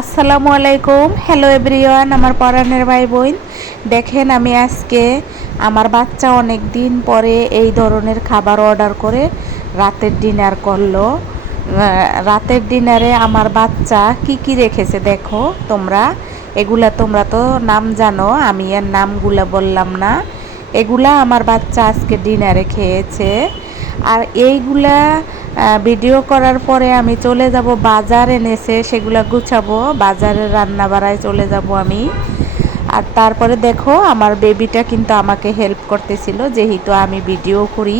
আসসালামু আলাইকুম। Hello everyone, আমার পরাণের ভাই বোন। দেখেন, আমি আজকে আমার বাচ্চা অনেক দিন পরে এই ধরনের খাবার অর্ডার করে রাতের ডিনার করলো। রাতের ডিনারে আমার বাচ্চা কি কি রেখেছে দেখো তোমরা। এগুলা তোমরা তো নাম জানো, আমি এর নামগুলা বললাম না। এগুলা আমার বাচ্চা আজকে ডিনারে খেয়েছে। আর এইগুলা ভিডিও করার পরে আমি চলে যাব, বাজার এনেছে সেগুলো গুছাবো, বাজারের রান্না বাড়ায় চলে যাব আমি। আর তারপরে দেখো, আমার বেবিটা কিন্তু আমাকে হেল্প করতেছিল, যেহেতু আমি ভিডিও করি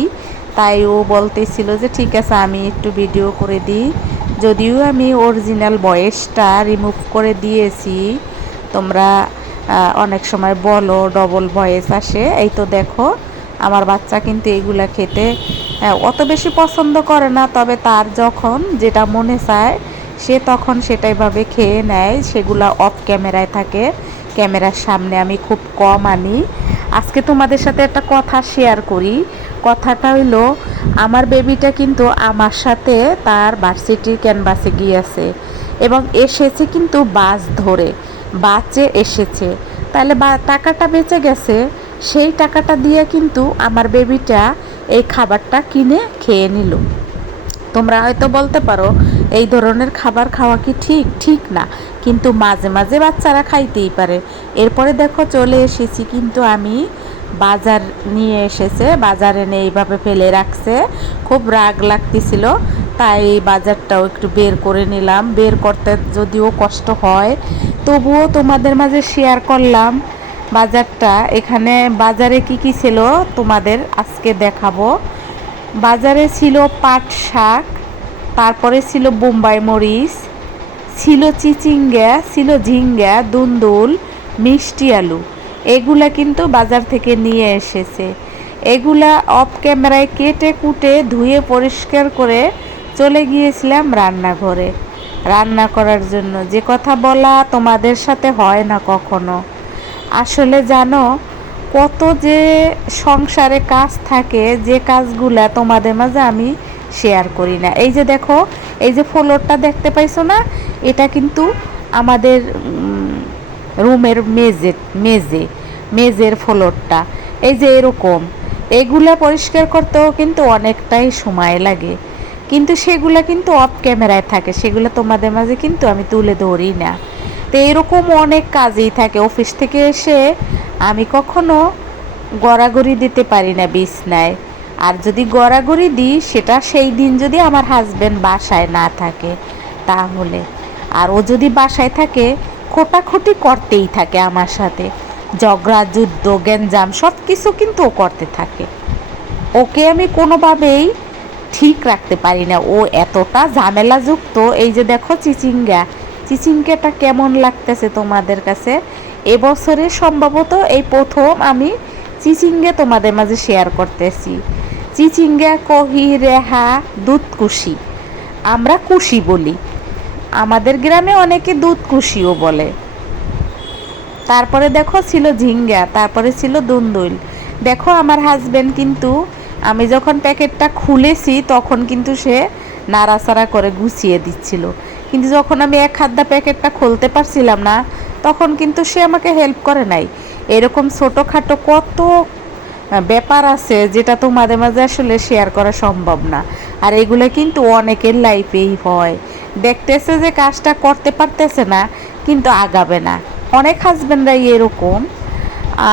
তাই ও বলতেছিল যে ঠিক আছে আমি একটু ভিডিও করে দিই। যদিও আমি অরিজিনাল ভয়েসটা রিমুভ করে দিয়েছি, তোমরা অনেক সময় বলো ডবল ভয়েস আসে। এই তো দেখো, আমার বাচ্চা কিন্তু এগুলা খেতে অত বেশি পছন্দ করে না, তবে তার যখন যেটা মনে চায় সে তখন সেটাইভাবে খেয়ে নেয়। সেগুলা অফ ক্যামেরায় থাকে, ক্যামেরার সামনে আমি খুব কম আনি। আজকে তোমাদের সাথে একটা কথা শেয়ার করি। কথাটা হইলো, আমার বেবিটা কিন্তু আমার সাথে তার ভার্সিটির ক্যানভাসে গিয়েছে এবং এসেছে কিন্তু বাস ধরে, বাসে এসেছে। তাহলে টাকাটা বেঁচে গেছে, সেই টাকাটা দিয়ে কিন্তু আমার বেবিটা এই খাবারটা কিনে খেয়ে নিল। তোমরা হয়তো বলতে পারো এই ধরনের খাবার খাওয়া কি ঠিক? ঠিক না, কিন্তু মাঝে মাঝে বাচ্চারা খাইতেই পারে। এরপরে দেখো চলে এসেছি, কিন্তু আমি বাজার নিয়ে এসেছে, বাজারে এনে এইভাবে ফেলে রাখছে। খুব রাগ লাগতেছিল, তাই বাজারটাও একটু বের করে নিলাম। বের করতে যদিও কষ্ট হয়, তবুও তোমাদের মাঝে শেয়ার করলাম বাজারটা। এখানে বাজারে কি কি ছিল তোমাদের আজকে দেখাবো। বাজারে ছিল পাট শাক, তারপরে ছিল বোম্বাই মরিচ, ছিল চিচিঙ্গা, ছিল ঝিঙ্গা, দুন্দুল, মিষ্টি আলু। এগুলা কিন্তু বাজার থেকে নিয়ে এসেছে। এগুলা অফ ক্যামেরায় কেটে কুটে ধুয়ে পরিষ্কার করে চলে গিয়েছিলাম রান্নাঘরে রান্না করার জন্য। যে কথা বলা তোমাদের সাথে হয় না কখনো। আসলে জানো, কত যে সংসারে কাজ থাকে, যে কাজগুলা তোমাদের মাঝে আমি শেয়ার করি না। এই যে দেখো, এই যে ফ্লোরটা দেখতে পাইছো না, এটা কিন্তু আমাদের রুমের মেজের ফ্লোরটা। এই যে এরকম, এগুলা পরিষ্কার করতেও কিন্তু অনেকটাই সময় লাগে, কিন্তু সেগুলা কিন্তু অফ ক্যামেরায় থাকে, সেগুলো তোমাদের মাঝে কিন্তু আমি তুলে ধরি না। তো এরকম অনেক কাজই থাকে। অফিস থেকে এসে আমি কখনো গড়াগড়ি দিতে পারি না বিছনায়। আর যদি গড়াগড়ি দিই, সেটা সেই দিন যদি আমার হাজব্যান্ড বাসায় না থাকে তাহলে। আর ও যদি বাসায় থাকে, খোটাখুটি করতেই থাকে আমার সাথে, ঝগড়া যুদ্ধ গ্যাঞ্জাম সব কিছু কিন্তু ও করতে থাকে। ওকে আমি কোনোভাবেই ঠিক রাখতে পারি না, ও এতটা ঝামেলাযুক্ত। এই যে দেখো চিচিঙ্গাটা কেমন লাগতেছে তোমাদের কাছে? এবছরে সম্ভবত এই প্রথম আমি চিচিঙ্গা তোমাদের মাঝে শেয়ার করতেছি। চিচিঙ্গা কহি রেহা দুধকুশি, আমরা কুশি বলি, আমাদের গ্রামে অনেকে দুধকুশিও বলে। তারপরে দেখো ছিল ঝিঙ্গা, তারপরে ছিল দুন্দুল। দেখো আমার হাজব্যান্ড কিন্তু, আমি যখন প্যাকেটটা খুলেছি তখন কিন্তু সে নাড়াচাড়া করে গুছিয়ে দিচ্ছিল, কিন্তু যখন আমি এক হাত প্যাকেটটা খুলতে পারছিলাম না, তখন কিন্তু সে আমাকে হেল্প করে নাই। এরকম ছোটোখাটো কত ব্যাপার আছে যেটা তোমাদের মাঝে আসলে শেয়ার করা সম্ভব না। আর এগুলো কিন্তু অনেকের লাইফেই হয়, দেখতেছে যে কাজটা করতে পারতেছে না কিন্তু আগাবে না। অনেক হাজব্যান্ডরাই এরকম।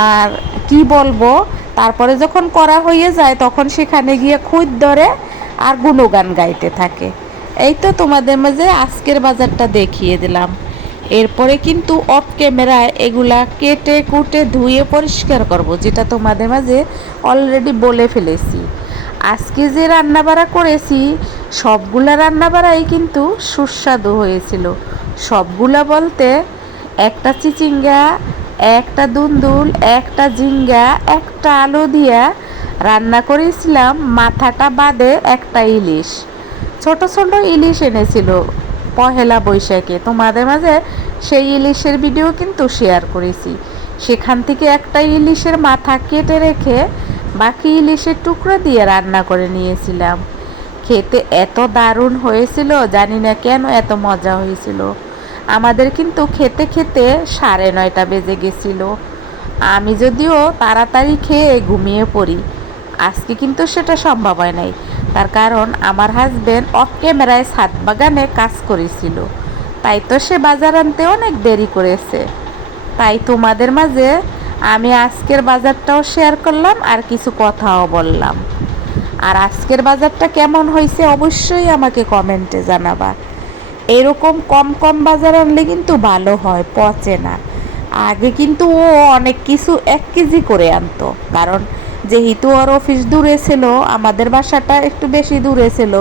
আর কি বলবো, তারপরে যখন করা হয়ে যায় তখন সেখানে গিয়ে খুঁত ধরে আর গুণগান গাইতে থাকে। এই তো তোমাদের মাঝে আজকের বাজারটা দেখিয়ে দিলাম। এরপরে কিন্তু অফ ক্যামেরায় এগুলা কেটে কুটে ধুয়ে পরিষ্কার করব, যেটা তোমাদের মাঝে অলরেডি বলে ফেলেছি। আজকে যে রান্নাবাড়া করেছি, সবগুলা রান্নাবাড়াই কিন্তু সুস্বাদু হয়েছিল। সবগুলা বলতে, একটা চিচিঙ্গা, একটা দুন্দুল, একটা ঝিঙ্গা, একটা আলু দিয়া রান্না করেছিলাম, মাথাটা বাদে একটা ইলিশ, ছোট ছোট ইলিশ এনেছিল পহেলা বৈশাখে। তোমাদের মাঝে সেই ইলিশের ভিডিও কিন্তু শেয়ার করেছি। সেখান থেকে একটা ইলিশের মাথা কেটে রেখে বাকি ইলিশের টুকরো দিয়ে রান্না করে নিয়েছিলাম। খেতে এত দারুণ হয়েছিল, জানি না কেন এত মজা হয়েছিল। আমাদের কিন্তু খেতে খেতে 9:30 বেজে গেছিল। আমি যদিও তাড়াতাড়ি খেয়ে ঘুমিয়ে পড়ি, আজকে কিন্তু সেটা সম্ভব হয় নাই। তার কারণ আমার হাজবেন্ড অফ ক্যামেরায় ছাদ বাগানে কাজ করেছিল, তাই তো সে বাজার আনতে অনেক দেরি করেছে। তাই তোমাদের মাঝে আমি আজকের বাজারটাও শেয়ার করলাম আর কিছু কথাও বললাম। আর আজকের বাজারটা কেমন হয়েছে অবশ্যই আমাকে কমেন্টে জানাবা। এরকম কম কম বাজার আনলে কিন্তু ভালো হয়, পচে না। আগে কিন্তু ও অনেক কিছু 1 কেজি করে আনতো, কারণ যেহেতু ওর অফিস দূরে ছিল, আমাদের বাসাটা একটু বেশি দূরে ছিল।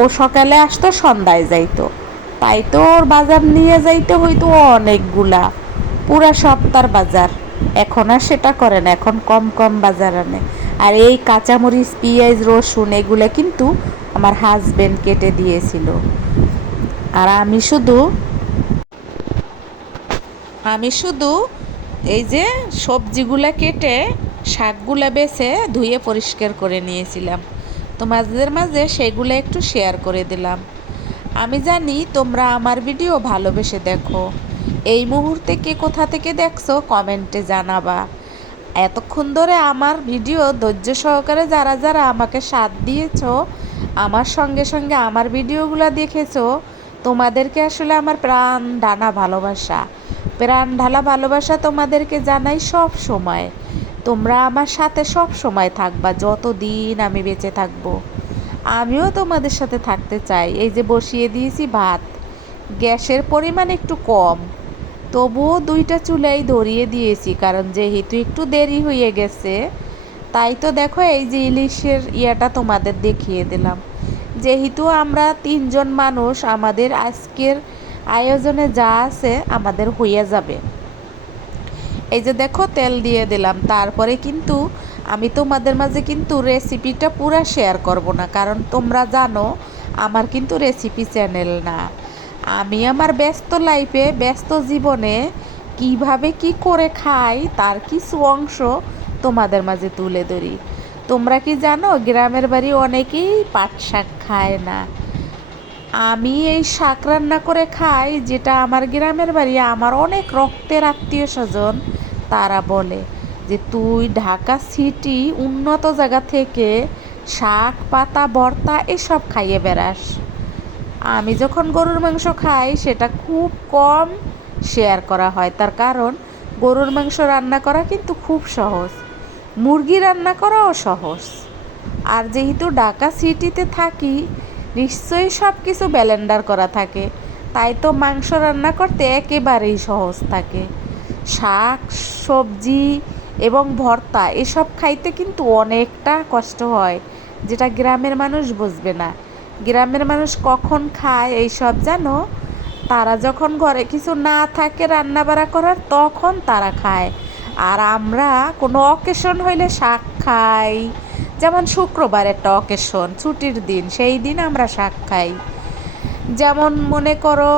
ও সকালে আসতো, সন্ধ্যায় যাইতো, তাই তো ওর বাজার নিয়ে যাইতে হইতো অনেকগুলা, পুরা সপ্তাহের বাজার। এখন আর সেটা করে না, এখন কম কম বাজার আনে। আর এই কাঁচামরিচ, পেঁয়াজ, রসুন এগুলো কিন্তু আমার হাজবেন্ড কেটে দিয়েছিল। আর আমি শুধু এই যে সবজিগুলা কেটে শাকগুলা বেছে ধুয়ে পরিষ্কার করে নিয়েছিলাম। তোমাদের মাঝে সেগুলো একটু শেয়ার করে দিলাম। আমি জানি তোমরা আমার ভিডিও ভালোবেসে দেখো। এই মুহূর্তে কে কোথা থেকে দেখছো কমেন্টে জানাবা। এতক্ষণ ধরে আমার ভিডিও ধৈর্য সহকারে যারা যারা আমাকে সাথ দিয়েছো, আমার সঙ্গে সঙ্গে আমার ভিডিওগুলো দেখেছো, তোমাদেরকে আসলে আমার প্রাণ ঢালা ভালোবাসা, প্রাণ ঢালা ভালোবাসা তোমাদেরকে জানাই সব সময়। তোমরা আমার সাথে সব সময় থাকবা, যতদিন আমি বেঁচে থাকবো। আমিও তোমাদের সাথে থাকতে চাই। এই যে বসিয়ে দিয়েছি ভাত, গ্যাসের পরিমাণ একটু কম, তবুও 2টা চুলাই ধরিয়ে দিয়েছি, কারণ যেহেতু একটু দেরি হয়ে গেছে। তাই তো দেখো এই যে ইলিশের ইয়াটা তোমাদের দেখিয়ে দিলাম। যেহেতু আমরা 3জন মানুষ, আমাদের আজকের আয়োজনে যা আছে আমাদের হয়ে যাবে। এই যে দেখো তেল দিয়ে দিলাম। তারপরে কিন্তু আমি তোমাদের মাঝে কিন্তু রেসিপিটা পুরো শেয়ার করব না, কারণ তোমরা জানো আমার কিন্তু রেসিপি চ্যানেল না। আমি আমার ব্যস্ত লাইফে, ব্যস্ত জীবনে কিভাবে কি করে খাই তার কিছু অংশ তোমাদের মাঝে তুলে ধরি। তোমরা কি জানো গ্রামের বাড়ি অনেকেই পাট শাক খায় না। আমি এই শাক রান্না করে খাই, যেটা আমার গ্রামের বাড়ি, আমার অনেক রক্তের আত্মীয় স্বজন তারা বলে যে তুই ঢাকা সিটি উন্নত জায়গা থেকে শাক পাতা ভর্তা এসব খাইয়ে বেড়াস। আমি যখন গরুর মাংস খাই সেটা খুব কম শেয়ার করা হয়, তার কারণ গরুর মাংস রান্না করা কিন্তু খুব সহজ, মুরগি রান্না করাও সহজ। আর যেহেতু ঢাকা সিটিতে থাকি, নিশ্চয়ই সব কিছু ব্লেন্ডার করা থাকে, তাই তো মাংস রান্না করতে একেবারেই সহজ থাকে। শাক সবজি এবং ভর্তা এসব খাইতে কিন্তু অনেকটা কষ্ট হয়, যেটা গ্রামের মানুষ বুঝবে না। গ্রামের মানুষ কখন খায় এইসব জানো? তারা যখন ঘরে কিছু না থাকে রান্না বাড়া করার, তখন তারা খায়। আর আমরা কোনো অকেশন হইলে শাক খাই, যেমন শুক্রবার একটা অকেশন, ছুটির দিন, সেই দিন আমরা শাক খাই। যেমন মনে করো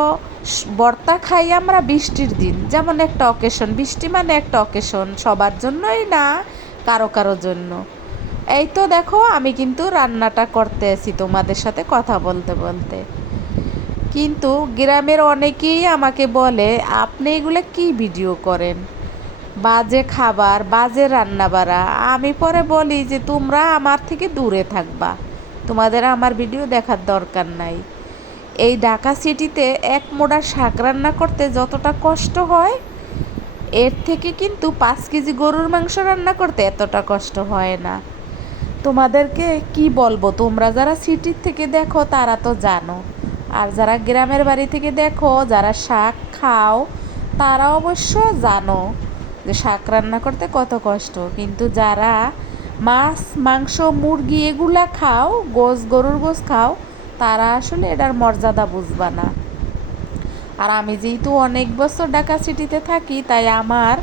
ভর্তা খাই আমরা বৃষ্টির দিন, যেমন একটা অকেশন, বৃষ্টি মানে একটা অকেশন, সবার জন্যই না, কারো কারো জন্য। এই তো দেখো আমি কিন্তু রান্নাটা করতে আছি তোমাদের সাথে কথা বলতে বলতে। কিন্তু গ্রামের অনেকেই আমাকে বলে আপনি এগুলো কি ভিডিও করেন, বাজে খাবার, বাজে রান্না বাড়া। আমি পরে বলি যে তোমরা আমার থেকে দূরে থাকবা, তোমাদের আমার ভিডিও দেখার দরকার নাই। এই ঢাকা সিটিতে এক মোড়া শাক রান্না করতে যতটা কষ্ট হয়, এর থেকে কিন্তু 5 কেজি গরুর মাংস রান্না করতে এতটা কষ্ট হয় না। তোমাদেরকে কি বলবো, তোমরা যারা সিটির থেকে দেখো তারা তো জানো, আর যারা গ্রামের বাড়ি থেকে দেখো, যারা শাক খাও, তারা অবশ্য জানো যে শাক রান্না করতে কত কষ্ট। কিন্তু যারা মাছ মাংস মুরগি এগুলা খাও, গোস গরুর গোস খাও, তারা আসলে এটার মর্যাদা বুঝবা না। আর আমি যেহেতু অনেক বছর ঢাকা সিটিতে থাকি, তাই আমার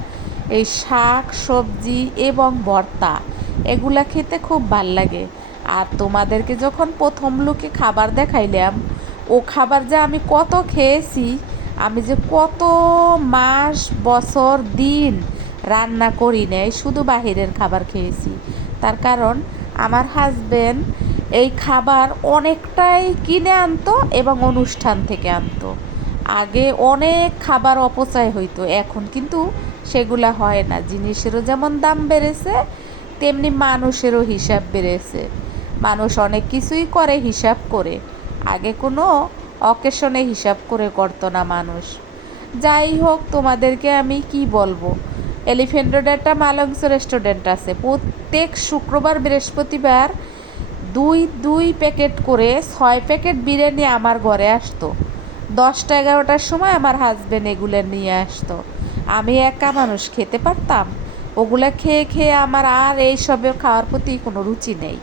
এই শাক সবজি এবং ভর্তা এগুলা খেতে খুব ভাল লাগে। আর তোমাদেরকে যখন প্রথম লোকে খাবার দেখাইলাম, ও খাবার যে আমি কত খেয়েছি, আমি যে কত মাস বছর দিন রান্না করি নাই, শুধু বাহিরের খাবার খেয়েছি। তার কারণ আমার হাজবেন্ড এই খাবার অনেকটাই কিনে আনতো এবং অনুষ্ঠান থেকে আনতো। আগে অনেক খাবার অপচয় হইতো, এখন কিন্তু সেগুলা হয় না। জিনিসেরও যেমন দাম বেড়েছে, তেমনি মানুষেরও হিসাব বেড়েছে। মানুষ অনেক কিছুই করে হিসাব করে, আগে কোনো অকেশনে হিসাব করে করতো না মানুষ। যাই হোক, তোমাদেরকে আমি কি বলবো, এলিফ্যান্ট রোডে একটা মালংস রেস্টুরেন্ট আছে। প্রত্যেক শুক্রবার বৃহস্পতিবার দুই দুই প্যাকেট করে 6 প্যাকেট বিরিয়ানি আমার ঘরে আসতো। 10টা 11টার সময় আমার হাজব্যান্ড এগুলো নিয়ে আসতো। আমি একা মানুষ খেতে পারতাম? ওগুলা খেয়ে খেয়ে আমার আর এইসবের খাওয়ার প্রতি কোনো রুচি নেই।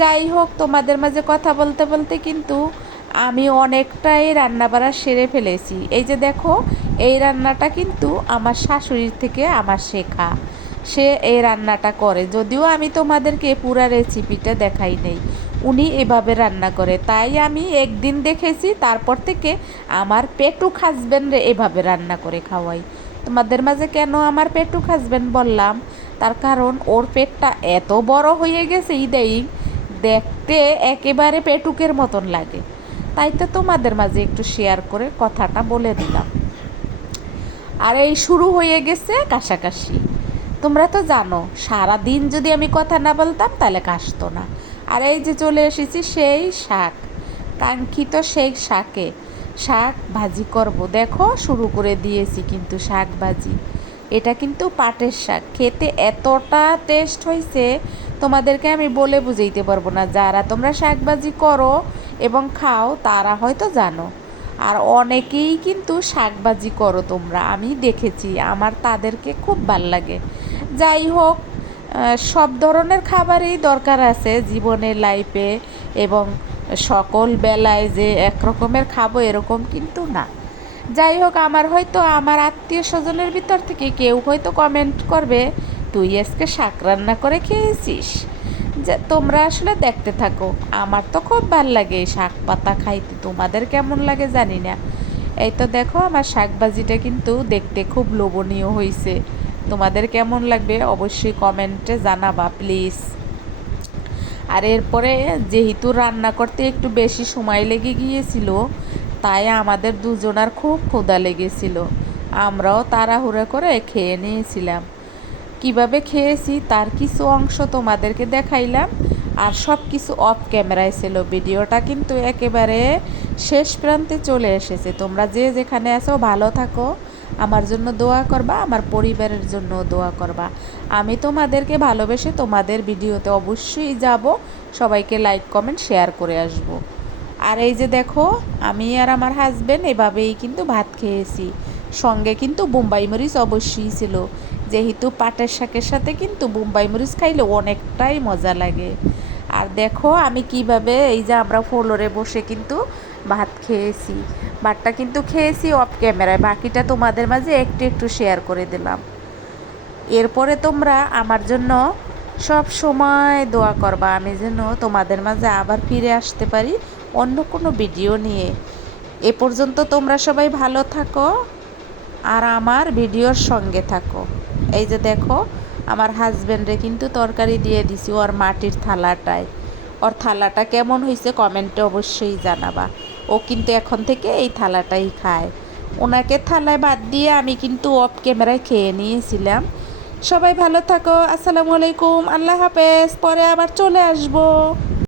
যাই হোক, তোমাদের মাঝে কথা বলতে বলতে কিন্তু আমি অনেকটাই রান্নাবাড়া সেরে ফেলেছি। এই যে দেখো, এই রান্নাটা কিন্তু আমার শাশুড়ির থেকে আমার শেখা। সে এই রান্নাটা করে, যদিও আমি তোমাদেরকে পুরা রেসিপিটা দেখাই নেই। উনি এভাবে রান্না করে, তাই আমি একদিন দেখেছি, তারপর থেকে আমার পেটুক হাজব্যান্ডে এভাবে রান্না করে খাওয়াই। তোমাদের মাঝে কেন আমার পেটুক হাজব্যান্ড বললাম, তার কারণ ওর পেটটা এত বড় হয়ে গেছে ইদাইং, দেখতে একেবারে পেটুকের মতন লাগে। তাই তো তোমাদের মাঝে একটু শেয়ার করে কথাটা বলে দিলাম। আর এই শুরু হয়ে গেছে কাশাকাশি। তোমরা তো জানো, সারা দিন যদি আমি কথা না বলতাম তাহলে কাশতো না। আর এই যে চলে এসেছি সেই শাক, কাঙ্ক্ষিত সেই শাক ভাজি করব। দেখো শুরু করে দিয়েছি কিন্তু শাক ভাজি। এটা কিন্তু পাটের শাক, খেতে এতটা টেস্ট হয়েছে তোমাদেরকে আমি বলে বুঝাইতে পারবো না। যারা তোমরা শাক ভাজি করো এবং খাও তারা হয়তো জানো, আর অনেকেই কিন্তু শাকভাজি করো তোমরা, আমি দেখেছি, আমার তাদেরকে খুব ভাল লাগে। যাই হোক, সব ধরনের খাবারই দরকার আছে জীবনের লাইফে, এবং সকল বেলায় যে একরকমের খাবো এরকম কিন্তু না। যাই হোক, আমার আত্মীয় স্বজনের ভিতর থেকে কেউ হয়তো কমেন্ট করবে, তুই আজকে শাক রান্না করে খেয়েছিস। যে তোমরা আসলে দেখতে থাকো, আমার তো খুব ভাল লাগে এই শাক পাতা খাইতে, তোমাদের কেমন লাগে জানি না। এই তো দেখো, আমার শাক ভাজিটা কিন্তু দেখতে খুব লোভনীয় হয়েছে। তোমাদের কেমন লাগবে অবশ্যই কমেন্টে জানাবা প্লিজ। আর এরপরে যেহেতু রান্না করতে একটু বেশি সময় লেগে গিয়েছিল, তাই আমাদের দুজনার খুব ক্ষুধা লেগেছিল। আমরাও তাড়াহুড়ো করে খেয়ে নিয়েছিলাম। কিভাবে খেয়েছি তার কিছু অংশ তোমাদেরকে দেখাইলাম, আর সব কিছু অফ ক্যামেরায় ছিল। ভিডিওটা কিন্তু একেবারে শেষ প্রান্তে চলে এসেছে। তোমরা যে যেখানে আছো ভালো থাকো, আমার জন্য দোয়া করবা, আমার পরিবারের জন্য দোয়া করবা। আমি তোমাদেরকে ভালোবেসে তোমাদের ভিডিওতে অবশ্যই যাব, সবাইকে লাইক কমেন্ট শেয়ার করে আসব। আর এই যে দেখো, আমি আর আমার হাজব্যান্ড এভাবেই কিন্তু ভাত খেয়েছি। সঙ্গে কিন্তু বোম্বাই মরিচ অবশ্যই ছিল, যেহেতু পাটের শাকের সাথে কিন্তু বোম্বাই মরিচ খাইলে অনেকটাই মজা লাগে। আর দেখো আমি কিভাবে, এই যে আমরা ফ্লোরে বসে কিন্তু ভাত খেয়েছি। ভাতটা কিন্তু খেয়েছি অফ ক্যামেরায়, বাকিটা তোমাদের মাঝে একটু একটু শেয়ার করে দিলাম। এরপরে তোমরা আমার জন্য সব সময় দোয়া করবা, আমি যেন তোমাদের মাঝে আবার ফিরে আসতে পারি অন্য কোনো ভিডিও নিয়ে। এ পর্যন্ত তোমরা সবাই ভালো থাকো আর আমার ভিডিওর সঙ্গে থাকো। এই যে দেখো, আমার হাজব্যান্ডে কিন্তু তরকারি দিয়ে দিছি ওর মাটির থালাটায়। ওর থালাটা কেমন হয়েছে কমেন্টে অবশ্যই জানাবা। ও কিন্তু এখন থেকে এই থালাটাই খায়। ওনাকে থালায় ভাত দিয়ে আমি কিন্তু অফ ক্যামেরায় খেয়ে নিয়েছিলাম। সবাই ভালো থাকো, আসসালামু আলাইকুম, আল্লাহ হাফেজ, পরে আবার চলে আসবো।